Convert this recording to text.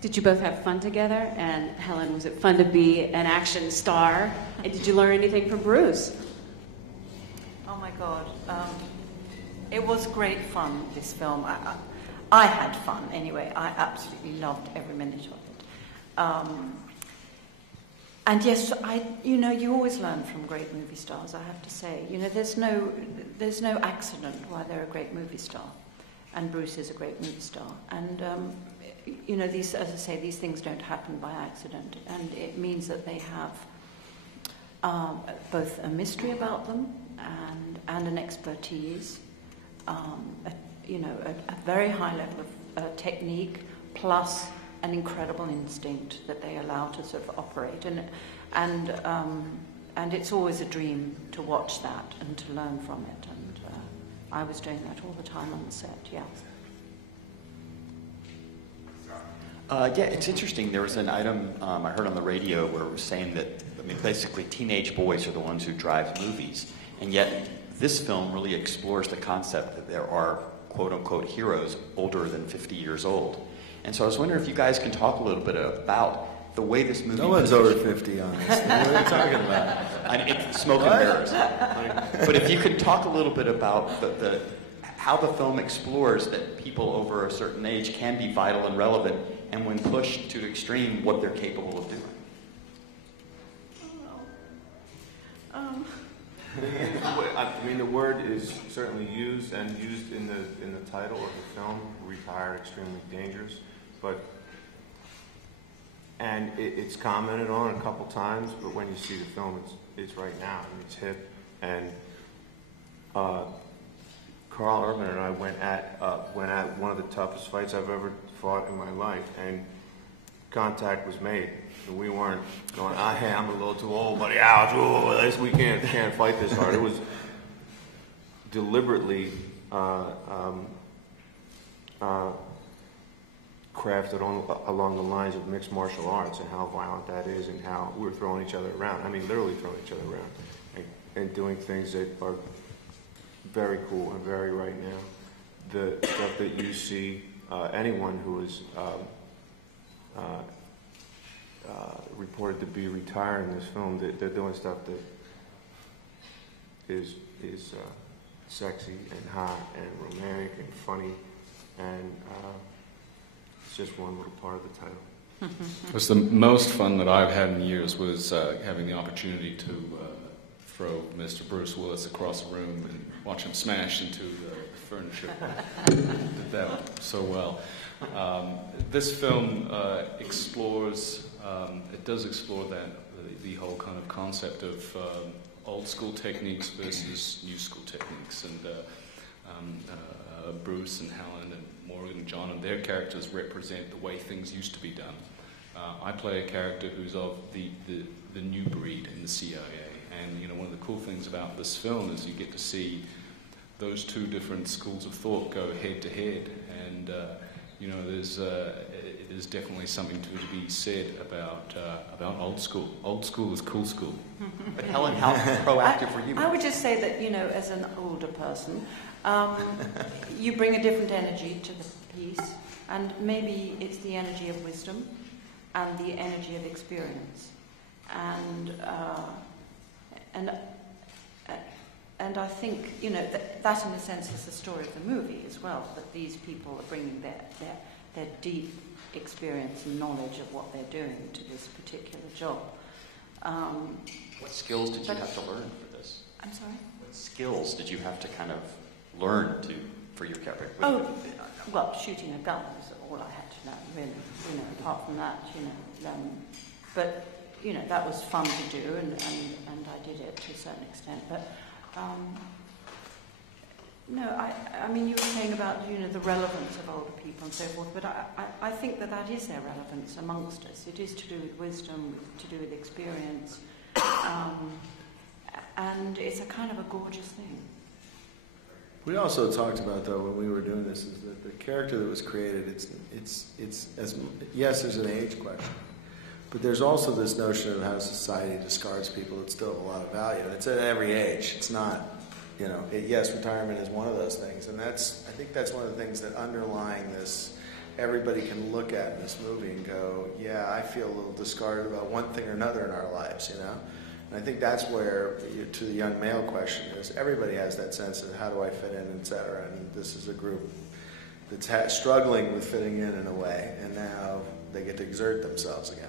Did you both have fun together? And Helen, was it fun to be an action star? And did you learn anything from Bruce? Oh my God. It was great fun, this film. I had fun anyway. I absolutely loved every minute of it. And yes, you always learn from great movie stars, I have to say. There's no accident why they're a great movie star. And Bruce is a great movie star. And, as I say, these things don't happen by accident. And it means that they have both a mystery about them and an expertise, a very high level of technique, plus an incredible instinct that they allow to sort of operate, and it's always a dream to watch that and to learn from it. And I was doing that all the time on the set. Yeah. Yeah, it's interesting. There was an item I heard on the radio where it was saying that, basically teenage boys are the ones who drive movies, and yet this film really explores the concept that there are quote-unquote heroes older than 50 years old. And so I was wondering if you guys can talk a little bit about the way this movie... No one's over 50 on this. What are you talking about? It's smoke and mirrors. But if you could talk a little bit about how the film explores that people over a certain age can be vital and relevant, and when pushed to the extreme, what they're capable of doing. The word is certainly used in the title of the film, Retired, Extremely Dangerous, and it's commented on a couple times, but when you see the film, it's right now, and it's hip, and Carl Urban and I went at one of the toughest fights I've ever fought in my life, and contact was made. And we weren't going, hey, I'm a little too old, buddy. Ouch! We can't fight this hard. It was deliberately crafted along the lines of mixed martial arts and how violent that is, and how we were throwing each other around. Literally throwing each other around, and doing things that are very cool and very right now. The stuff that you see, anyone who is reported to be retired in this film, they're doing stuff that is sexy and hot and romantic and funny, and it's just one little part of the title. It was the most fun that I've had in years was having the opportunity to throw Mr. Bruce Willis across the room and watch him smash into the furniture. Did that so well. This film explores, it does explore the whole kind of concept of old school techniques versus new school techniques, and Bruce and Helen and Morgan and John and their characters represent the way things used to be done. I play a character who's of the new breed in the CIA, and one of the cool things about this film is you get to see those two different schools of thought go head to head, and there's definitely something to be said about old school. Old school is cool school. But Helen, how proactive were you? I would just say that as an older person, you bring a different energy to the piece, and maybe it's the energy of wisdom and the energy of experience, and I think that in a sense is the story of the movie as well. That these people are bringing their deep experience and knowledge of what they're doing to this particular job. What skills did you have to learn for this? I'm sorry? What skills did you have to kind of learn for your character? Well, shooting a gun is all I had to know, really. Apart from that, but that was fun to do, and I did it to a certain extent. But no, you were saying about the relevance of older people and so forth, but I think that is their relevance amongst us. It is to do with wisdom, to do with experience, and it's a kind of a gorgeous thing. We also talked about, though, when we were doing this, is that the character that was created, yes, there's an age question, but there's also this notion of how society discards people that still have a lot of value, and it's at every age. It's not, yes, retirement is one of those things, and I think that's one of the things that underlying this everybody can look at this movie and go, yeah, I feel a little discarded about one thing or another in our lives, you know? And I think that's where, to the young male question, is everybody has that sense of how do I fit in, et cetera. And this is a group that's struggling with fitting in a way, and now they get to exert themselves again.